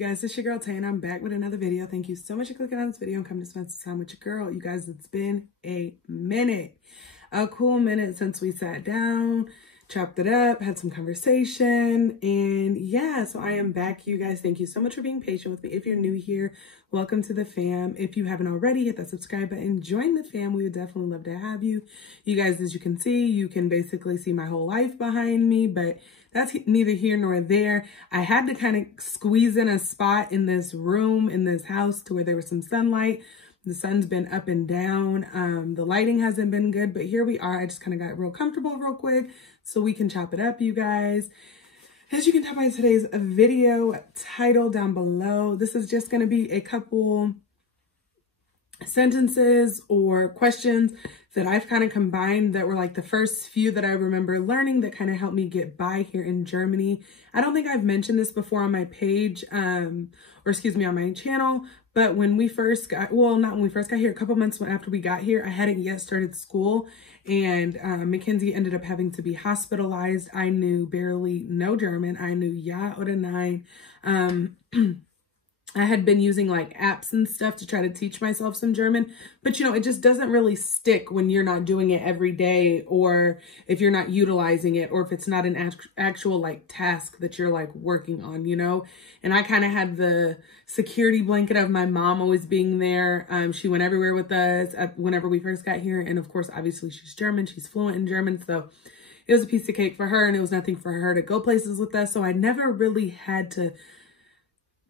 guys, it's your girl Tay and I'm back with another video. Thank you so much for clicking on this video and coming to spend some time with your girl. You guys, it's been a minute, a cool minute since we sat down, chopped it up, had some conversation, and yeah, so I am back, you guys. Thank you so much for being patient with me. If you're new here, welcome to the fam. If you haven't already, hit that subscribe button, join the fam. We would definitely love to have you. You guys, as you can see, you can basically see my whole life behind me, but that's neither here nor there. I had to kind of squeeze in a spot in this room, in this house, to where there was some sunlight. The sun's been up and down. The lighting hasn't been good, but here we are. I just kind of got real comfortable real quick so we can chop it up, you guys. As you can tell by today's video title down below, this is just going to be a couple sentences or questions that I've kind of combined that were like the first few that I remember learning that kind of helped me get by here in Germany. I don't think I've mentioned this before on my page, or excuse me, on my channel, but when we first got, well, not when we first got here, a couple months after we got here, I hadn't yet started school, and Mackenzie ended up having to be hospitalized. I knew barely no German. I knew ja oder nein. I had been using like apps and stuff to try to teach myself some German, but you know, it just doesn't really stick when you're not doing it every day, or if you're not utilizing it, or if it's not an actual like task that you're like working on, you know? And I kind of had the security blanket of my mom always being there. She went everywhere with us whenever we first got here. And of course, obviously she's German, she's fluent in German. So it was a piece of cake for her, and it was nothing for her to go places with us. So I never really had to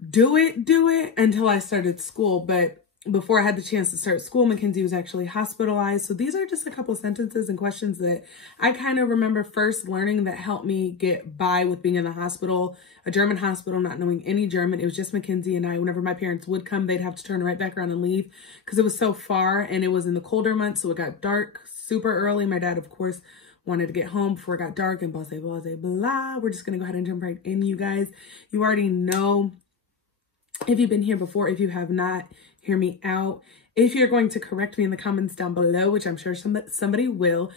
do it until I started school. But before I had the chance to start school, Mackenzie was actually hospitalized. So these are just a couple sentences and questions that I kind of remember first learning that helped me get by with being in the hospital, a German hospital, not knowing any German. It was just Mackenzie and I. Whenever my parents would come, they'd have to turn right back around and leave because it was so far, and it was in the colder months. So it got dark super early. My dad, of course, wanted to get home before it got dark, and blah, blah, blah, blah. We're just going to go ahead and jump right in, you guys. You already know, if you've been here before, if you have not, hear me out. If you're going to correct me in the comments down below, which I'm sure somebody will,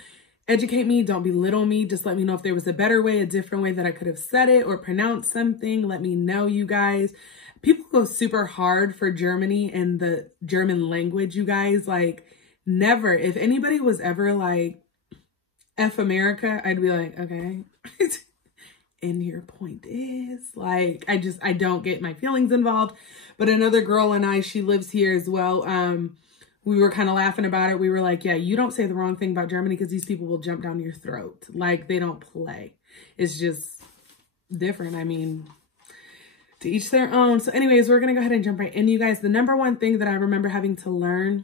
educate me, don't belittle me. Just let me know if there was a better way, a different way that I could have said it or pronounced something. Let me know, you guys. People go super hard for Germany and the German language, you guys. Like, never. If anybody was ever like, F America, I'd be like, okay. And your point is, like, I don't get my feelings involved. But another girl and I, she lives here as well. We were kind of laughing about it. We were like, yeah, you don't say the wrong thing about Germany because these people will jump down your throat. Like, they don't play. It's just different. I mean, to each their own. So anyways, we're going to go ahead and jump right in, you guys. The number one thing that I remember having to learn,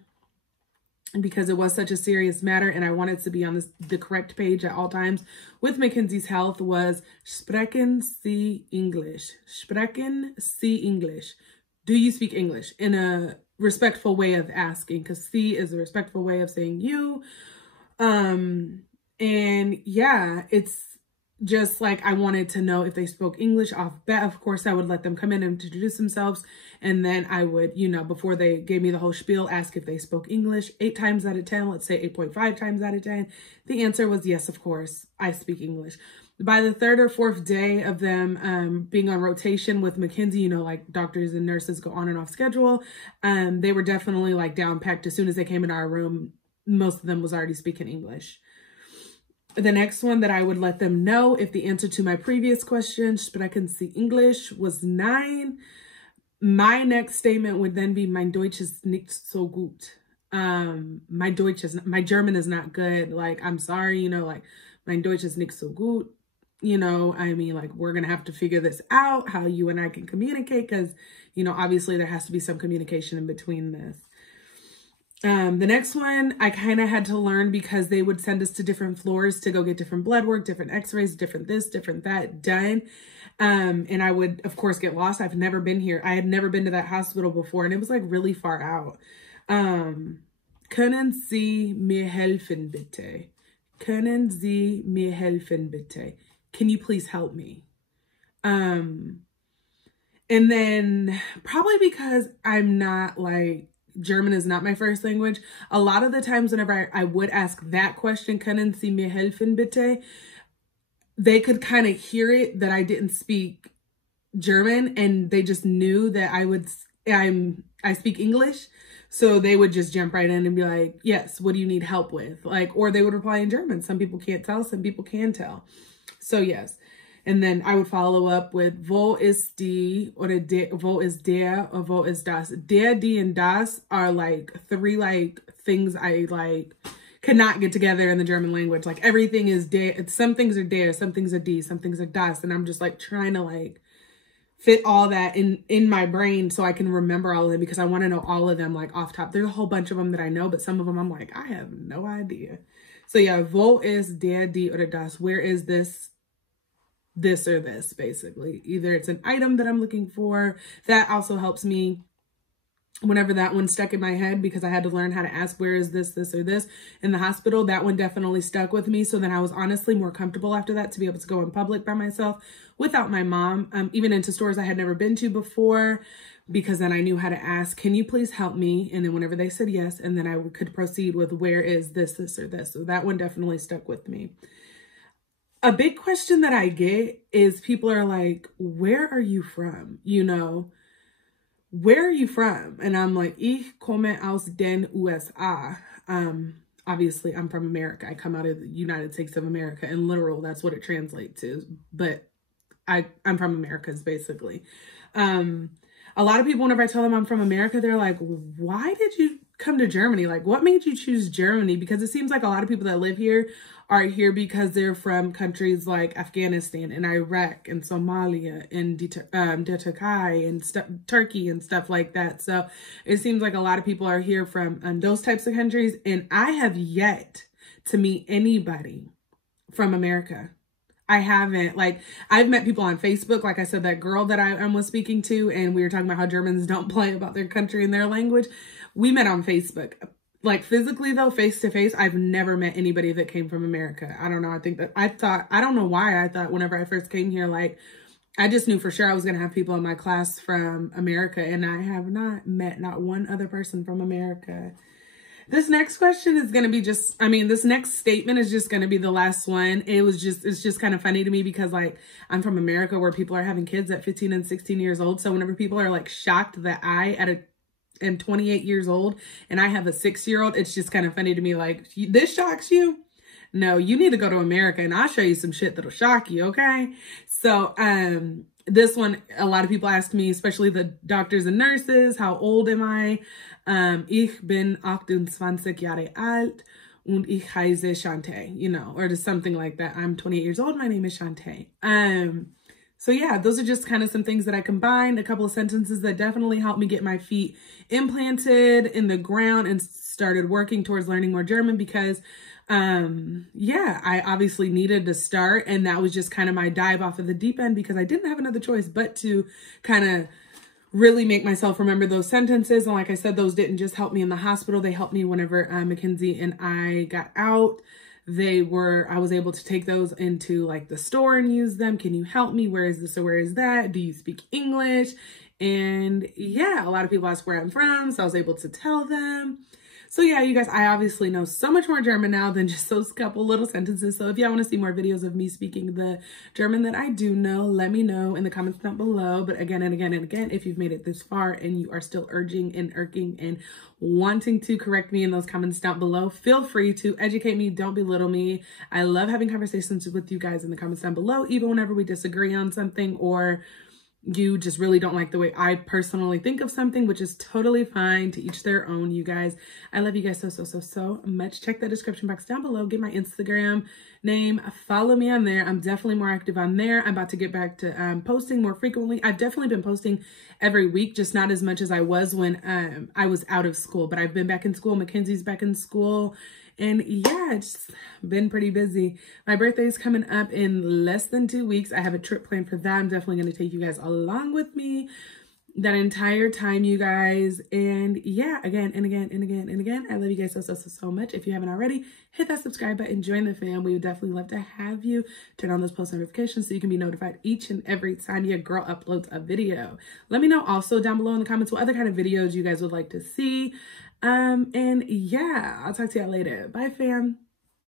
because it was such a serious matter and I wanted to be on the correct page at all times with Mackenzie's health, was sprechen Sie English. Sprechen Sie English. Do you speak English? In a respectful way of asking, because Sie is a respectful way of saying you. And yeah, it's just like, I wanted to know if they spoke English off bat. Of course, I would let them come in and introduce themselves. And then I would, you know, before they gave me the whole spiel, ask if they spoke English. 8 times out of 10, let's say 8.5 times out of 10. The answer was yes, of course, I speak English. By the 3rd or 4th day of them being on rotation with Mackenzie, you know, like doctors and nurses go on and off schedule. They were definitely like down packed. As soon as they came in our room, most of them was already speaking English. The next one that I would let them know if the answer to my previous question, sprechen Sie English, was 9, my next statement would then be, mein Deutsch ist nicht so gut. My German is not good. Like, I'm sorry, you know, like, mein Deutsch ist nicht so gut. You know, I mean, like, we're going to have to figure this out, how you and I can communicate, because, you know, obviously there has to be some communication in between this. The next one I kind of had to learn because they would send us to different floors to go get different blood work, different x-rays, different this, different that done. And I would, of course, get lost. I've never been here. I had never been to that hospital before, and it was like really far out. Können Sie mir helfen, bitte? Können Sie mir helfen, bitte? Can you please help me? And then probably because I'm not like, German is not my first language, a lot of the times whenever I would ask that question, können Sie mir helfen bitte, they could kind of hear it that I didn't speak German, and they just knew that I speak English. So they would just jump right in and be like, yes, what do you need help with? Like, or they would reply in German. Some people can't tell, some people can tell. So yes. And then I would follow up with wo ist die, or wo ist der, or wo ist das. Der, die, and das are like 3 like things I like cannot get together in the German language. Like everything is der. Some things are der, some things are die, some things are das. And I'm just like trying to like fit all that in my brain so I can remember all of them, because I want to know all of them like off top. There's a whole bunch of them that I know, but some of them I'm like, I have no idea. So yeah, wo ist der, die, oder das? Where is this or this, basically. Either it's an item that I'm looking for. That also helps me whenever that one stuck in my head, because I had to learn how to ask, where is this, or this in the hospital. That one definitely stuck with me. So then I was honestly more comfortable after that to be able to go in public by myself without my mom, even into stores I had never been to before, because then I knew how to ask, can you please help me? And then whenever they said yes, and then I could proceed with, where is this, or this. So that one definitely stuck with me. A big question that I get is people are like, where are you from? You know, where are you from? And I'm like, ich komme aus den USA. Obviously, I'm from America. I come out of the United States of America. In literal, that's what it translates to. But I'm from Americas, basically. A lot of people, whenever I tell them I'm from America, they're like, why did you come to Germany? Like, what made you choose Germany? Because it seems like a lot of people that live here are here because they're from countries like Afghanistan and Iraq and Somalia and Turkey and Turkey and stuff like that. So it seems like a lot of people are here from those types of countries. And I have yet to meet anybody from America. I haven't. Like, I've met people on Facebook. Like I said, that girl that I was speaking to, and we were talking about how Germans don't play about their country and their language. We met on Facebook. Like, physically though, face to face, I've never met anybody that came from America. I don't know. I don't know why I thought whenever I first came here, like, I just knew for sure I was going to have people in my class from America, and I have not met not one other person from America. This next question is going to be this next statement is just going to be the last one. It's just kind of funny to me because, like, I'm from America where people are having kids at 15 and 16 years old. So whenever people are like shocked that I am 28 years old and I have a 6-year-old, it's just kind of funny to me. Like, this shocks you? No, you need to go to America and I'll show you some shit that'll shock you. Okay. So, this one, a lot of people ask me, especially the doctors and nurses, how old am I? Ich bin 28 Jahre alt und ich heiße Shante, you know, or just something like that. I'm 28 years old. My name is Shante. So yeah, those are just kind of some things that I combined, a couple of sentences that definitely helped me get my feet implanted in the ground and started working towards learning more German because, yeah, I obviously needed to start, and that was just kind of my dive off of the deep end because I didn't have another choice but to kind of really make myself remember those sentences. And like I said, those didn't just help me in the hospital. They helped me whenever Mackenzie and I got out. I was able to take those into like the store and use them. Can you help me? Where is this or where is that? Do you speak English? And yeah, a lot of people ask where I'm from, so I was able to tell them. So yeah, you guys, I obviously know so much more German now than just those couple little sentences. So if y'all want to see more videos of me speaking the German that I do know, let me know in the comments down below. But again and again and again, if you've made it this far and you are still urging and irking and wanting to correct me in those comments down below, feel free to educate me. Don't belittle me. I love having conversations with you guys in the comments down below, even whenever we disagree on something or you just really don't like the way I personally think of something, which is totally fine. To each their own, you guys. I love you guys so much. Check the description box down below. Get my Instagram name. Follow me on there. I'm definitely more active on there. I'm about to get back to posting more frequently. I've definitely been posting every week, just not as much as I was when I was out of school. But I've been back in school. Mackenzie's back in school. And yeah, it's been pretty busy. My birthday is coming up in less than 2 weeks. I have a trip planned for that. I'm definitely going to take you guys along with me that entire time, you guys. And yeah, again and again and again and again, I love you guys so much. If you haven't already, hit that subscribe button, join the fam. We would definitely love to have you. Turn on those post notifications so you can be notified each and every time your girl uploads a video. Let me know also down below in the comments what other kind of videos you guys would like to see. And yeah, I'll talk to y'all later. Bye, fam.